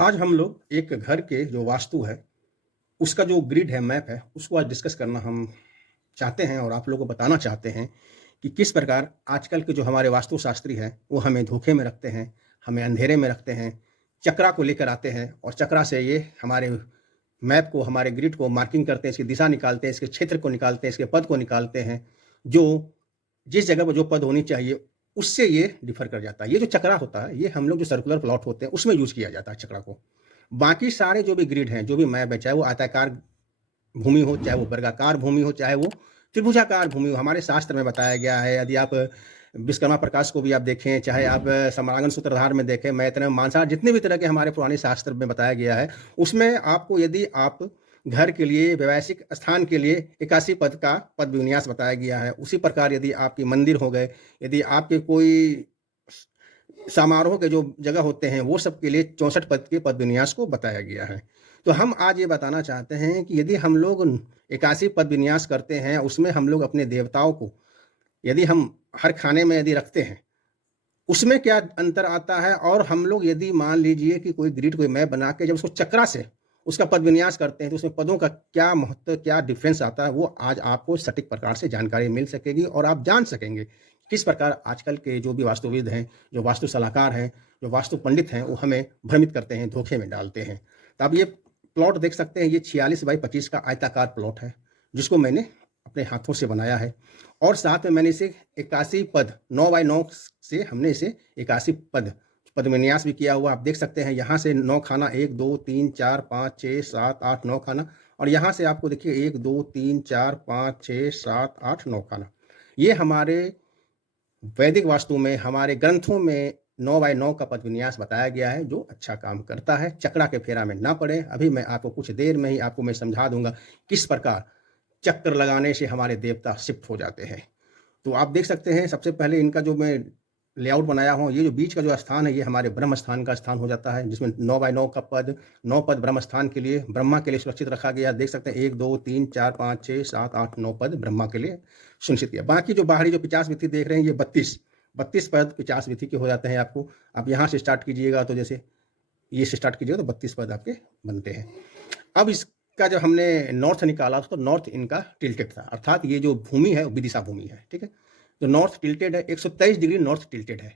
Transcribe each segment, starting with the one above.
आज हम लोग एक घर के जो वास्तु है, उसका जो ग्रिड है, मैप है, उसको आज डिस्कस करना हम चाहते हैं और आप लोगों को बताना चाहते हैं कि किस प्रकार आजकल के जो हमारे वास्तुशास्त्री हैं, वो हमें धोखे में रखते हैं, हमें अंधेरे में रखते हैं, चक्रा को लेकर आते हैं और चक्रा से ये हमारे मैप को, हमारे ग्रिड को मार्किंग करते हैं, इसकी दिशा निकालते हैं, इसके क्षेत्र को निकालते हैं, इसके पद को निकालते हैं, जो जिस जगह पर जो पद होनी चाहिए, उससे ये डिफ़र कर जाता है। ये जो चक्रा होता है, ये हम लोग जो सर्कुलर प्लॉट होते हैं, उसमें यूज़ किया जाता है चक्रा को। बाकी सारे जो भी ग्रिड हैं, जो भी मैप है, चाहे वो आयताकार भूमि हो, चाहे वो वर्गाकार भूमि हो, चाहे वो त्रिभुजाकार भूमि हो, हमारे शास्त्र में बताया गया है। यदि आप विश्वकर्मा प्रकाश को भी आप देखें, चाहे आप सम्रांगण सूत्रधार में देखें, मैत्रेय मानसा, जितने भी तरह के हमारे पुराने शास्त्र में बताया गया है, उसमें आपको यदि आप घर के लिए, व्यवसायिक स्थान के लिए 81 पद का पद विन्यास बताया गया है। उसी प्रकार यदि आपके मंदिर हो गए, यदि आपके कोई समारोह के जो जगह होते हैं, वो सब के लिए 64 पद के पद विन्यास को बताया गया है। तो हम आज ये बताना चाहते हैं कि यदि हम लोग 81 पद विन्यास करते हैं, उसमें हम लोग अपने देवताओं को यदि हम हर खाने में यदि रखते हैं, उसमें क्या अंतर आता है। और हम लोग यदि मान लीजिए कि कोई ग्रिड, कोई मैप बना के जब उसको चक्रा से उसका पद विन्यास करते हैं, तो उसमें पदों का क्या महत्व, क्या डिफरेंस आता है, वो आज आपको सटीक प्रकार से जानकारी मिल सकेगी और आप जान सकेंगे किस प्रकार आजकल के जो भी वास्तुविद हैं, जो वास्तु सलाहकार हैं, जो वास्तु पंडित हैं, वो हमें भ्रमित करते हैं, धोखे में डालते हैं। तो आप ये प्लॉट देख सकते हैं, ये 46 बाई 25 का आयताकार प्लॉट है, जिसको मैंने अपने हाथों से बनाया है। और साथ में मैंने इसे 81 पद 9 बाई 9 से हमने इसे 81 पद पद विन्यास भी किया हुआ। आप देख सकते हैं यहाँ से 9 खाना, 1 2 3 4 5 6 7 8 9 खाना, और यहाँ से आपको देखिए 1 2 3 4 5 6 7 8 9 खाना। ये हमारे वैदिक वास्तु में, हमारे ग्रंथों में 9 बाई 9 का पद विन्यास बताया गया है, जो अच्छा काम करता है। चक्रा के फेरा में ना पड़े। अभी मैं आपको कुछ देर में ही आपको मैं समझा दूंगा किस प्रकार चक्र लगाने से हमारे देवता शिफ्ट हो जाते हैं। तो आप देख सकते हैं, सबसे पहले इनका जो मैं लेआउट बनाया हूँ, ये जो बीच का जो स्थान है, ये हमारे ब्रह्म स्थान का स्थान हो जाता है, जिसमें 9 बाई 9 का पद, 9 पद ब्रह्म स्थान के लिए, ब्रह्मा के लिए सुरक्षित रखा गया। देख सकते हैं 1 2 3 4 5 6 7 8 9 पद ब्रह्मा के लिए सुनिश्चित किया। बाकी जो बाहरी जो 50 विधि देख रहे हैं, ये 32 पद 50 विधि के हो जाते हैं। आपको आप यहाँ से स्टार्ट कीजिएगा, तो जैसे ये से स्टार्ट कीजिएगा तो 32 पद आपके बनते हैं। अब इसका जब हमने नॉर्थ निकाला, तो नॉर्थ इनका टिल्टेड था, अर्थात ये जो भूमि है वो विदिशा भूमि है। ठीक है, तो नॉर्थ टिल्टेड है, 123 डिग्री नॉर्थ टिल्टेड है।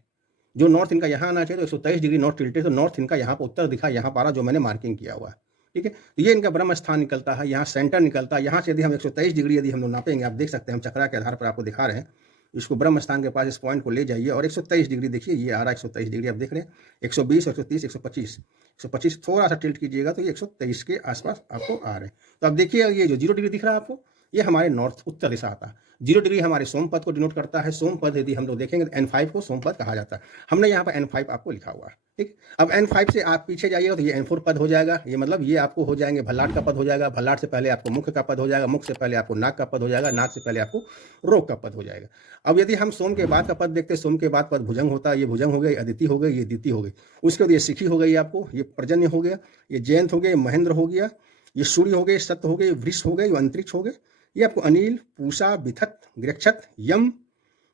जो नॉर्थ इनका यहाँ आना चाहिए, तो 123 डिग्री नॉर्थ टिल्टेड, तो नॉर्थ इनका यहाँ पर उत्तर दिखा, यहाँ पर जो मैंने मार्किंग किया हुआ है। ठीक है, तो ये इनका ब्रह्म स्थान निकलता है, यहाँ सेंटर निकलता है। यहाँ से यदि हम 123 डिग्री यदि हम लोग नापेंगे, आप देख सकते हैं, हम चक्रा के आधार पर आपको दिखा रहे हैं, इसको ब्रह्म स्थान के पास इस पॉइंट को ले जाइए और 123 डिग्री देखिए, ये आ रहा है 123 डिग्री। आप देख रहे हैं 120 130 125 125 थोड़ा सा टिल्ट कीजिएगा तो ये 123 के आसपास आपको आ रहे हैं। तो अब देखिए, ये जो 0 डिग्री दिख रहा है आपको, ये हमारे नॉर्थ उत्तर दिशा आता है। 0 डिग्री हमारे सोमपद को डिनोट करता है। सोमपद यदि हम लोग देखेंगे तो N5 को सोमपद कहा जाता है। हमने यहाँ पर N5 आपको लिखा हुआ है। ठीक, अब N5 से आप पीछे जाइएगा तो ये N4 पद हो जाएगा। ये मतलब ये आपको हो जाएंगे, भल्लाट का पद हो जाएगा, भल्लाट से पहले आपको मुख का पद हो जाएगा, मुख से पहले आपको नाक का पद हो जाएगा, नाक से पहले आपको रोग का पद हो जाएगा। अब यदि हम सोम के बाद का पद देखते हैं, सोम के बाद पद भुजंग होता है। ये भुजंग हो गई, अदिति हो गई, ये दिति हो गई। उसके बाद ये सिखी हो गई, आपको ये पर्जन्य हो गया, ये जयंत हो गए, महेंद्र हो गया, ये सूर्य हो गए, सत्य हो गए, वृष हो गए, अंतरिक्ष हो गए। ये आपको अनिल, पूषा, विथत, गृक्षत, यम,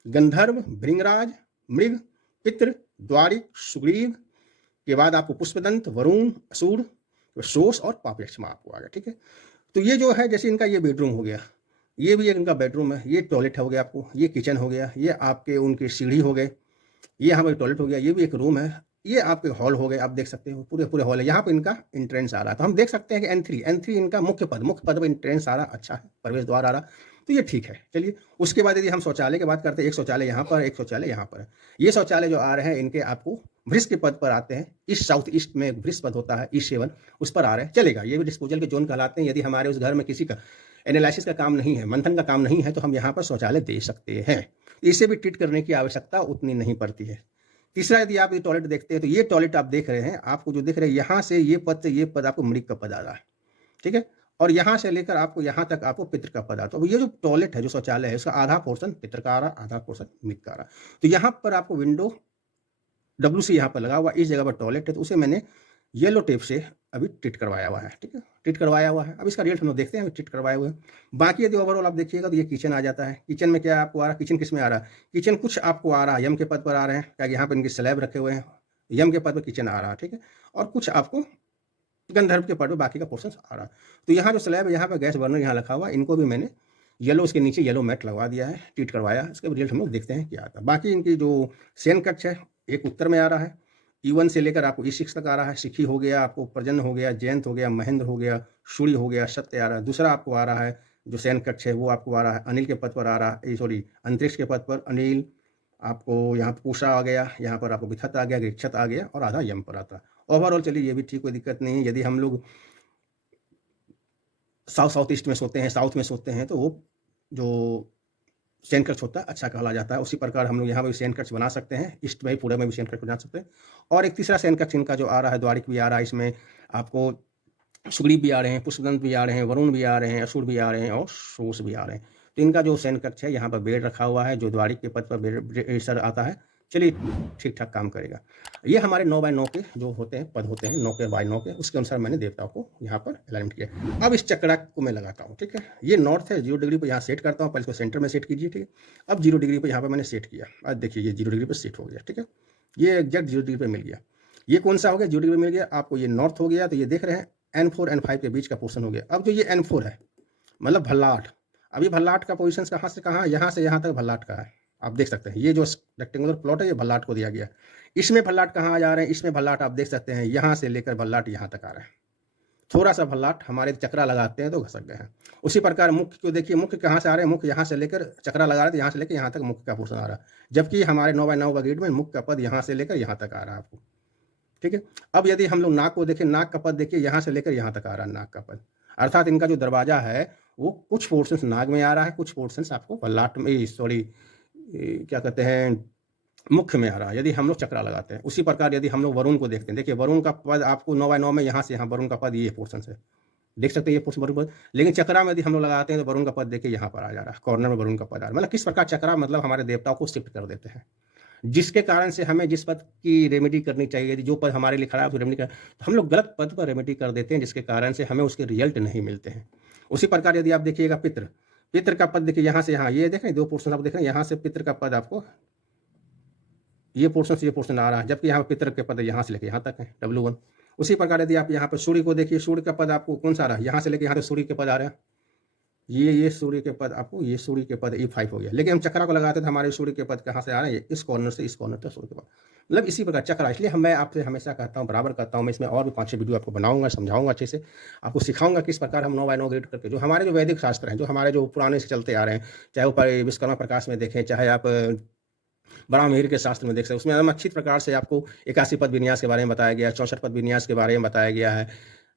गंधर्व, भृंगराज, मृग, पितृ, द्वारिक, सुग्रीव के बाद आपको पुष्पदंत, वरुण, असुर, शोष और पापयक्षमा आपको आ गया। ठीक है, तो ये जो है, जैसे इनका ये बेडरूम हो गया, ये भी एक इनका बेडरूम है, ये टॉयलेट हो गया आपको, ये किचन हो गया, ये आपके उनकी सीढ़ी हो गए, ये यहाँ पर टॉयलेट हो गया, ये भी एक रूम है, ये आपके हॉल हो गए। आप देख सकते हो पूरे पूरे हॉल है। यहाँ पर इनका इंट्रेंस आ रहा है, तो हम देख सकते हैं कि N3 इनका मुख्य पद पर इंट्रेंस आ रहा, अच्छा है, प्रवेश द्वार आ रहा, तो ये ठीक है। चलिए, उसके बाद यदि हम शौचालय की बात करते हैं, एक शौचालय यहाँ पर, एक शौचालय यहाँ पर। ये शौचालय जो आ रहे हैं, इनके आपको वृष के पद पर आते हैं। ईस्ट साउथ ईस्ट में वृष पद होता है, E7, उस पर आ रहे हैं, चलेगा। ये भी डिस्पोजल के जोन कहलाते हैं। यदि हमारे उस घर में किसी का एनालिसिस का काम नहीं है, मंथन का काम नहीं है, तो हम यहाँ पर शौचालय दे सकते हैं। इसे भी ट्रीट करने की आवश्यकता उतनी नहीं पड़ती है। तीसरा, यदि आप ये टॉयलेट देखते हैं, तो ये टॉयलेट आप देख रहे हैं, आपको जो दिख रहा है, यहाँ से ये पद से ये पद आपको मृग का पद आ रहा है। ठीक है, और यहाँ से लेकर आपको यहाँ तक आपको पितृ का पद आता है। तो ये जो टॉयलेट है, जो शौचालय है, उसका आधा पोर्शन पितृ का आ रहा, आधा पोर्शन मृग का आ रहा। तो यहाँ पर आपको विंडो WC यहाँ पर लगा हुआ, इस जगह पर टॉयलेट है, तो उसे मैंने येलो टेप से अभी ट्रीट करवाया हुआ है। ठीक है, ट्रीट करवाया हुआ है। अब इसका रेट हम लोग देखते हैं, ट्रीट करवाए हुए हैं। बाकी यदि ओवरऑल आप देखिएगा तो ये किचन आ जाता है। किचन में क्या आपको आ रहा है, किचन किस में आ रहा है, किचन कुछ आपको आ रहा है यम के पद पर आ रहे हैं, क्या यहाँ पर इनके स्लैब रखे हुए हैं, यम के पद पर किचन आ रहा है, ठीक है, और कुछ आपको गंधर्व के पद पर बाकी का पोर्शन आ रहा है। तो यहाँ जो स्लैब है, यहाँ पर गैस बर्नर यहाँ रखा हुआ, इनको भी मैंने येलो, उसके नीचे येलो मैट लगवा दिया है, ट्रीट करवाया। इसके रिजल्ट हम लोग देखते हैं क्या आता है। बाकी इनकी जो शयन कक्ष है, एक उत्तर में आ रहा है, E1 से लेकर आपको E6 तक आ रहा है। शिखी हो गया, आपको प्रजन्न हो गया, जयंत हो गया, महेंद्र हो गया, सूर्य हो गया, सत्य आ रहा है। दूसरा आपको आ रहा है जो शयन कक्ष है, वो आपको आ रहा है अनिल के पद पर आ रहा है, सॉरी अंतरिक्ष के पद पर अनिल, आपको यहाँ पर पूषा आ गया, यहाँ पर आपको विथत आ गया, गृक्षत आ गया, और आधा यम पर आता है। ओवरऑल चलिए ये भी ठीक, कोई दिक्कत नहीं है। यदि हम लोग साउथ ईस्ट में सोते हैं, साउथ में सोते हैं, तो वो जो शयन कक्ष होता है अच्छा कहला जाता है। उसी प्रकार हम लोग यहाँ पर भी शयन कक्ष बना सकते हैं, ईस्ट में पूरे में भी शयन कक्ष बना सकते हैं। और एक तीसरा शयन कक्ष इनका जो आ रहा है, द्वारिक भी आ रहा है, इसमें आपको सुग्रीव भी आ रहे हैं, पुष्पदंत भी आ रहे हैं, वरुण भी आ रहे हैं, असुर भी आ रहे हैं, और सूस भी आ रहे हैं। तो इनका जो शयन कक्ष है, यहाँ पर बेड रखा हुआ है, जो द्वारिक के पद पर बेड सर आता है। चलिए ठीक ठाक काम करेगा। ये हमारे 9x9 के जो होते हैं पद होते हैं, 9 के बाय 9 के, उसके अनुसार मैंने देवताओं को यहाँ पर अलाइनमेंट किया। अब इस चक्रा को मैं लगाता हूँ, ठीक है। ये नॉर्थ है, 0 डिग्री पर यहाँ सेट करता हूँ, पहले इसको सेंटर में सेट कीजिए, ठीक है। अब 0 डिग्री पर यहाँ पर मैंने सेट किया, आज देखिए ये 0 डिग्री पर सेट हो गया, ठीक है। ये एग्जैक्ट 0 डिग्री पर मिल गया। ये कौन सा हो गया, 0 डिग्री मिल गया आपको, ये नॉर्थ हो गया। तो ये देख रहे हैं N4 N5 के बीच का पोर्शन हो गया। अब जो ये N4 है, मतलब भल्लाट, अभी भल्लाट का पोजीशन कहाँ से कहाँ, यहाँ से यहाँ तक भल्लाट का है, आप देख सकते हैं। ये जो रेक्टेंगुलर प्लॉट है, ये भल्लाट को दिया गया। इसमें भल्लाट कहाँ आ जा रहे हैं, इसमें भल्लाट आप देख सकते हैं, यहाँ से लेकर भल्लाट यहाँ तक आ रहे हैं। थोड़ा सा भल्लाट हमारे चक्रा लगाते हैं तो घसक गए हैं। उसी प्रकार मुख्य को देखिए, मुख्य कहाँ से आ रहे हैं, मुख्य यहाँ से लेकर चक्रा लगा रहे थे, यहाँ से लेकर यहाँ तक मुख्य का पोर्शन आ रहा है। जबकि हमारे 9x9 का ग्रिड में मुख्य का पद यहाँ से लेकर यहाँ तक आ रहा है आपको, ठीक है। अब यदि हम लोग नाक को देखें, नाक का पद देखिए, यहाँ से लेकर यहाँ तक आ रहा है नाक का पद। अर्थात इनका जो दरवाजा है वो कुछ पोर्शंस नाग में आ रहा है, कुछ पोर्शंस आपको भल्लाट में, सॉरी क्या कहते हैं, मुख्य में आ रहा है, यदि हम लोग चक्रा लगाते हैं। उसी प्रकार यदि हम लोग वरुण को देखते हैं, देखिए वरुण का पद आपको 9x9 में यहाँ से यहाँ वरुण का पद ये पोर्शन है, देख सकते हैं ये पोर्शन वरुण पद। लेकिन चक्रा में यदि हम लोग लगाते हैं तो वरुण का पद देखिए यहाँ पर आ जा रहा है, कॉर्नर में वरुण का पद आ रहा है। मतलब किस प्रकार चक्रा मतलब हमारे देवताओं को शिफ्ट कर देते हैं, जिसके कारण से हमें जिस पद की रेमेडी करनी चाहिए, यदि जो पद हमारे लिए खराब है रेमेडी कर, तो हम लोग गलत पद पर रेमेडी कर देते हैं, जिसके कारण से हमें उसके रिजल्ट नहीं मिलते हैं। उसी प्रकार यदि आप देखिएगा पितृ, पितृ का पद देखिए यहाँ से यहाँ, ये देखें 2 पोर्शन आप देख रहे हैं, यहाँ से पितृ का पद आपको ये पोर्शन से ये पोर्शन आ रहा है, जबकि यहाँ पितृ के पद यहाँ से लेकर यहाँ तक है, W1। उसी प्रकार यदि आप यहाँ पर सूर्य को देखिए, सूर्य का पद आपको कौन सा आ रहा है, यहाँ से लेकर यहाँ तक सूर्य के पद आ रहे हैं। ये सूर्य के पद आपको, ये सूर्य के पद E5 हो गया। लेकिन हम चक्रा को लगाते थे, हमारे सूर्य के पद कहाँ से आ रहे हैं, इस कॉर्नर से इस कॉर्नर तक सूर्य के पद, मतलब इसी प्रकार चक्रा। इसलिए मैं आपसे हमेशा कहता हूँ, बराबर कहता हूँ, मैं इसमें और भी 5-6 वीडियो आपको बनाऊंगा, समझाऊंगा अच्छे से, आपको सिखाऊंगा किस प्रकार हम 9x9 ग्रिड करके, जो हमारे जो वैदिक शास्त्र हैं, जो हमारे जो पुराने से चलते आ रहे हैं, चाहे वो विश्वकर्मा प्रकाश में देखें, चाहे आप ब्रह्ममिहिर के शास्त्र में देख सकते हैं, उसमें हम अच्छी प्रकार से आपको 81 पद विन्यास के बारे में बताया गया, 64 पद विन्यास के बारे में बताया गया है,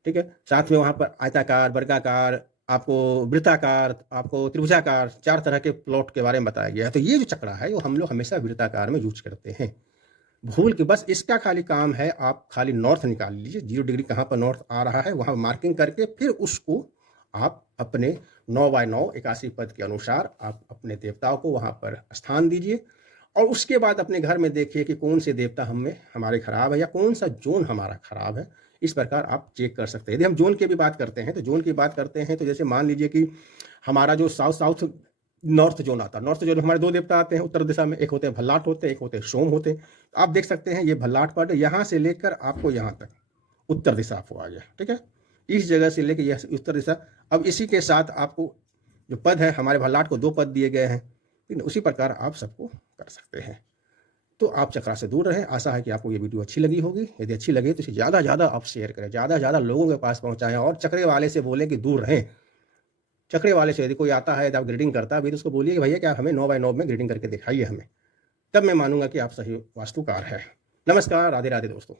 ठीक है। साथ में वहाँ पर आयताकार, वर्गाकार, आपको वृत्ताकार, आपको त्रिभुजाकार, 4 तरह के प्लॉट के बारे में बताया गया है। तो ये जो चक्रा है वो हम लोग हमेशा वृत्ताकार में यूज करते हैं। भूल के बस इसका खाली काम है, आप खाली नॉर्थ निकाल लीजिए, 0 डिग्री कहाँ पर नॉर्थ आ रहा है वहाँ मार्किंग करके, फिर उसको आप अपने 9x9 81 पद के अनुसार आप अपने देवताओं को वहाँ पर स्थान दीजिए। और उसके बाद अपने घर में देखिए कि कौन से देवता हमारे खराब है, या कौन सा जोन हमारा खराब है। इस प्रकार आप चेक कर सकते हैं। यदि हम जोन की भी बात करते हैं, तो जोन की बात करते हैं तो जैसे मान लीजिए कि हमारा जो साउथ नॉर्थ जोन आता है, नॉर्थ जोन हमारे 2 देवता आते हैं उत्तर दिशा में, एक होते हैं भल्लाट होते हैं, एक होते हैं सोम होते हैं। तो आप देख सकते हैं ये भल्लाट पद यहाँ से लेकर आपको यहाँ तक उत्तर दिशा आपको आ गया, ठीक है। इस जगह से लेकर यह उत्तर दिशा। अब इसी के साथ आपको जो पद है, हमारे भल्लाट को 2 पद दिए गए हैं, उसी प्रकार आप सबको कर सकते हैं। तो आप चक्रा से दूर रहें। आशा है कि आपको ये वीडियो अच्छी लगी होगी। यदि अच्छी लगे तो इसे ज़्यादा से ज़्यादा आप शेयर करें, ज़्यादा से ज़्यादा लोगों के पास पहुंचाएं, और चक्रे वाले से बोलें कि दूर रहें। चक्रे वाले से यदि कोई आता है, यदि आप ग्रीडिंग करता है तो उसको बोलिए कि भैया क्या हमें 9x9 में ग्रीडिंग करके दिखाइए हमें, तब मैं मानूंगा कि आप सही वास्तुकार है। नमस्कार, राधे राधे दोस्तों।